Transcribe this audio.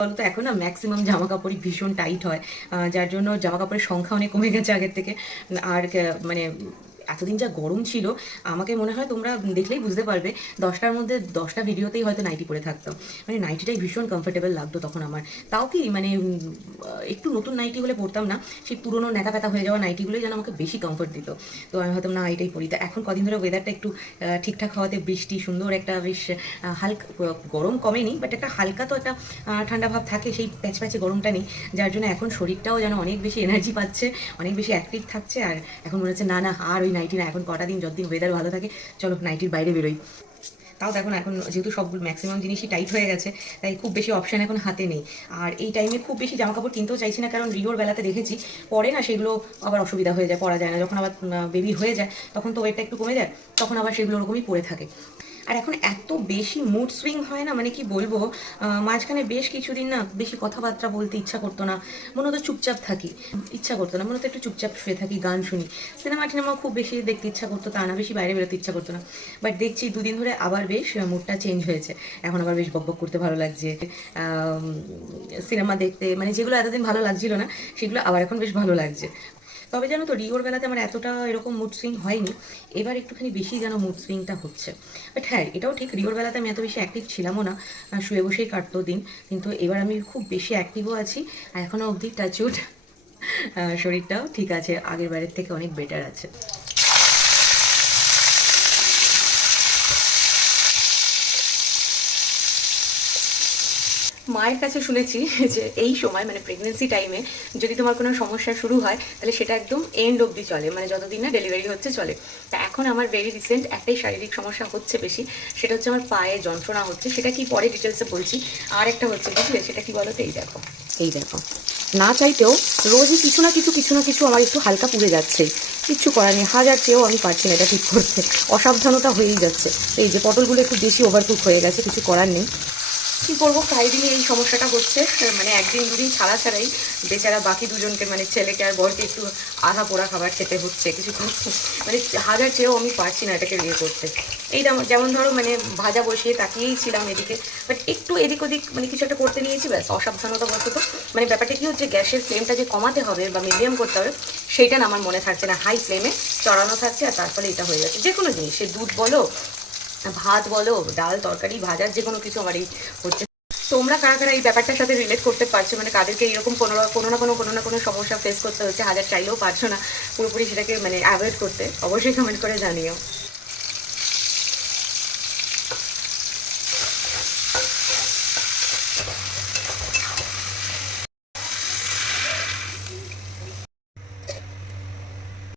বলতো, এখন না ম্যাক্সিমাম জামা কাপড়ই ভীষণ টাইট হয়। যার জন্য জামা কাপড়ের সংখ্যা অনেক কমে গেছে আগের থেকে। আর মানে এতদিন যা গরম ছিল, আমাকে মনে হয় তোমরা দেখলেই বুঝতে পারবে, দশটার মধ্যে, দশটা ভিডিওতেই হয়তো নাইটি পরে থাকতাম। মানে নাইটিটাই ভীষণ কমফোর্টেবল লাগতো তখন আমার। তাও কি মানে একটু নতুন নাইটি হলে পরতাম না, সেই পুরনো ন্যাকা প্যাতা হয়ে যাওয়া নাইটিগুলোই যেন আমাকে বেশি কমফোর্ট দিত। তো আমি হয়তো না, এটাই পরি তা এখন কদিন ধরে ওয়েদারটা একটু ঠিকঠাক হওয়াতে বৃষ্টি, সুন্দর একটা বেশ হালকা, গরম কমেনি বাট একটা হালকা তো একটা ঠান্ডা ভাব থাকে, সেই প্যাচ প্যাচে গরমটা নেই। যার জন্য এখন শরীরটাও যেন অনেক বেশি এনার্জি পাচ্ছে, অনেক বেশি অ্যাক্টিভ থাকছে, আর এখন মনে হচ্ছে, না না, আর ওই নাইটি না, এখন কটা দিন যতদিন ওয়েদার ভালো থাকে, চলো নাইটির বাইরে বেরোই। তাও দেখো এখন যেহেতু সবগুলো ম্যাক্সিমাম জিনিসই টাইট হয়ে গেছে, তাই খুব বেশি অপশান এখন হাতে নেই। আর এই টাইমে খুব বেশি জামা কাপড় কিনতেও চাইছি না, কারণ রিওর বেলাতে দেখেছি, পরে না সেগুলো আবার অসুবিধা হয়ে যায়, পরা যায় না। যখন আবার বেবি হয়ে যায়, তখন তো ওয়েটটা একটু কমে যায়, তখন আবার সেগুলো ওরকমই পরে থাকে। আর এখন এত বেশি মুড সুইং হয় না মানে কি বলব মাঝখানে বেশ কিছুদিন না বেশি কথাবার্তা বলতে ইচ্ছা করতো না, মনে হতো চুপচাপ থাকি, ইচ্ছা করতো না, মনে হতো একটু চুপচাপ শুয়ে থাকি, গান শুনি। সিনেমা টিনেমা খুব বেশি দেখতে ইচ্ছা করতো, তা না, বেশি বাইরে বেরোতে ইচ্ছা করতো না। বাট দেখছি দুদিন ধরে আবার বেশ মুডটা চেঞ্জ হয়েছে। এখন আবার বেশ বকবক করতে ভালো লাগছে। সিনেমা দেখতে মানে যেগুলো এতদিন ভালো লাগছিল না, সেগুলো আবার এখন বেশ ভালো লাগছে। তবে জানো তো, রিওর বেলাতে আমার এতটা এরকম মুড সুইং হয়নি। এবার একটুখানি বেশি যেন মুড সুইংটা হচ্ছে। বাট হ্যাঁ এটাও ঠিক, রিওর বেলাতে আমি এত বেশি অ্যাক্টিভ ছিলামও না। শুয়ে বসেই কাটতো দিন। কিন্তু এবার আমি খুব বেশি অ্যাক্টিভও আছি। এখনও অবধি টাচুট শরীরটাও ঠিক আছে। আগের বারের থেকে অনেক বেটার আছে। মায়ের কাছে শুনেছি যে এই সময় মানে প্রেগনেন্সি টাইমে যদি তোমার কোনো সমস্যা শুরু হয়, তাহলে সেটা একদম এন্ড অবধি চলে মানে যতদিন না ডেলিভারি হচ্ছে চলে। তা এখন আমার ভেরি রিসেন্ট একটাই শারীরিক সমস্যা হচ্ছে বেশি, সেটা হচ্ছে আমার পায়ে যন্ত্রণা হচ্ছে, সেটা কি পরে ডিটেলসে বলছি। আর একটা হচ্ছে, বুঝলে, সেটা কি বলো তো এই দেখো এই দেখো। না চাইতেও রোজই কিছু না কিছু কিছু না কিছু আমার একটু হালকা পুড়ে যাচ্ছে। কিচ্ছু করার নেই, হাজার চেয়েও আমি পারছি না এটা ঠিক করতে। অসাবধানতা হয়েই যাচ্ছে। এই যে পটলগুলো একটু বেশি ওভারকুক হয়ে গেছে, কিছু করার নেই। কি করব? দিনই এই সমস্যাটা হচ্ছে। মানে একদিন দুদিন ছাড়া ছাড়াই বেচারা বাকি দুজনকে মানে ছেলেকে আর বরকে একটু আধা পোড়া খাবার খেতে হচ্ছে। কিছু মানে হাজার চেয়েও আমি পারছি না এটাকে ইয়ে করতে। এই যেমন- ধরো মানে ভাজা বসিয়ে তাকিয়েই ছিলাম এদিকে। বাট একটু এদিক ওদিক মানে কিছু একটা করতে নিয়েছি, ব্যাস। অসাবধানতা বশত মানে ব্যাপারটা কি হচ্ছে, গ্যাসের ফ্লেমটা যে কমাতে হবে বা মিডিয়াম করতে হবে, সেইটা না আমার মনে থাকছে না। হাই ফ্লেমে চড়ানো থাকছে আর তার ফলে এটা হয়ে যাচ্ছে। যে কোনো জিনিস, সে দুধ বলো ভাত বলো, ডাল, তরকারি ভাজার যে কোনো কিছু আমারই হচ্ছে। তোমরা কারা কারা এই ব্যাপারটার সাথে রিলেট করতে পারছ? মানে কাদেরকে এরকম কোনো কোনো না, কোনো কোনো না, কোনো সমস্যা ফেস করতে হচ্ছে? হাজার চাইলেও পারছ না। পুরোপুরি সেটাকে মানে অ্যাভয়েড করতে। অবশ্যই কমেন্ট করে জানিও।